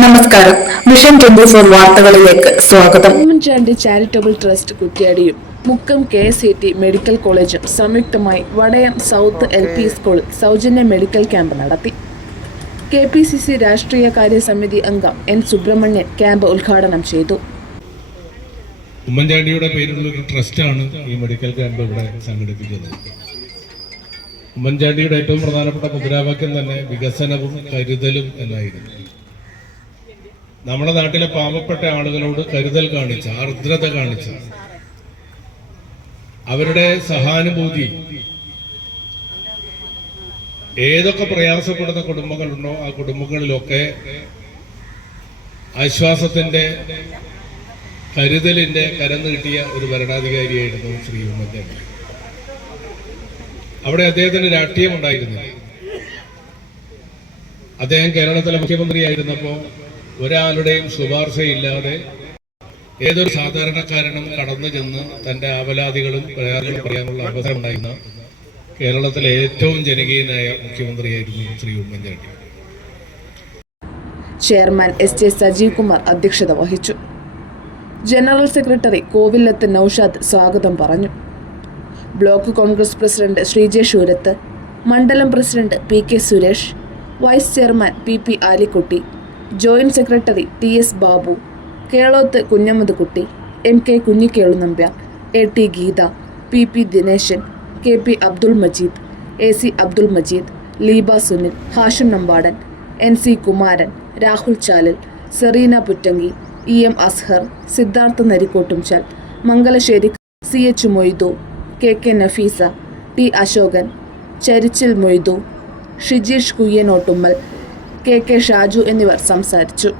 നമസ്കാരം. Vision twenty four വാർത്തകളിലേക്ക് സ്വാഗതം. Oommen Chandy charitable trust കുറ്റ്യാടിയും Mukkam K S E T medical കോളേജും സംയുക്തമായി വടയം സൗത്ത് എൽ പി സ്കൂളിൽ സൗജന്യ മെഡിക്കൽ ക്യാമ്പ് നടത്തി. കെ പി സി സി രാഷ്ട്രീയകാര്യ സമിതി അംഗം എൻ സുബ്രഹ്മണ്യൻ ക്യാമ്പ് ഉദ്ഘാടനം ചെയ്തു. ഉമ്മൻചാണ്ടിയുടെ പേരിലുള്ള ഒരു ട്രസ്റ്റാണ് ഈ മെഡിക്കൽ ക്യാമ്പ് ഇവിടെ സംഘടിപ്പിച്ചത് ഉമ്മൻചാണ്ടിയുടെ ഏറ്റവും പ്രധാനപ്പെട്ട മുദ്രാവാക്യം തന്നെ വികസനവും കരുതലും എന്നായിരുന്നു. നമ്മുടെ നാട്ടിലെ പാവപ്പെട്ട ആളുകളോട് കരുതൽ കാണിച്ച ആർദ്രത കാണിച്ച അവരുടെ സഹാനുഭൂതി ഏതൊക്കെ പ്രയാസപ്പെടുന്ന കുടുംബങ്ങളുണ്ടോ ആ കുടുംബങ്ങളിലൊക്കെ ആശ്വാസത്തിന്റെ കരുതലിന്റെ കരം നീട്ടിയ ഒരു ഭരണാധികാരിയായിരുന്നു ശ്രീ ഉമ്മൻചാണ്ടി അവിടെ അദ്ദേഹത്തിന് രാഷ്ട്രീയം ഉണ്ടായിരുന്നില്ല. അദ്ദേഹം കേരളത്തിലെ മുഖ്യമന്ത്രിയായിരുന്നപ്പോൾ ഒരാളുടെയും ശുപാർശയില്ലാതെ ഏതൊരു സാധാരണക്കാരനും കടന്നു ചെന്ന് തന്റെ ആവലാദികളും പ്രയാസങ്ങളും പറയാനുള്ള അവസരം ഉണ്ടായിരുന്ന കേരളത്തിലെ ഏറ്റവും ജനകീയനായ മുഖ്യമന്ത്രിയായിരുന്നു Shri Oommen Chandy. Chairman S J Sajeev Kumar അധ്യക്ഷത വഹിച്ചു. ജനറൽ സെക്രട്ടറി കോവില്ലത്ത് നൌഷാദ് സ്വാഗതം പറഞ്ഞു. ബ്ലോക്ക് കോൺഗ്രസ് പ്രസിഡന്റ് ശ്രീജേഷ് ഊരത്ത് മണ്ഡലം president P K Suresh vice chairman P P Alikutty joint secretary T S Babu Keloth Kunhammadkutty M K Kunhikelu Nambiar A T Geetha P P Dineshan K P Abdul Majeed A C Abdul Majeed Leeba Sunil Hashim Nambadan N C Kumaran Rahul Chalal Sereena Puttanki E M Azhar Siddhartha Narikkottumchal Mangalassery C H Moidu K K Nafeesa T Ashokan Charichil Moidu Shijeesh Kuyyanottummal K K Shaju എന്നിവർ സംസാരിച്ചു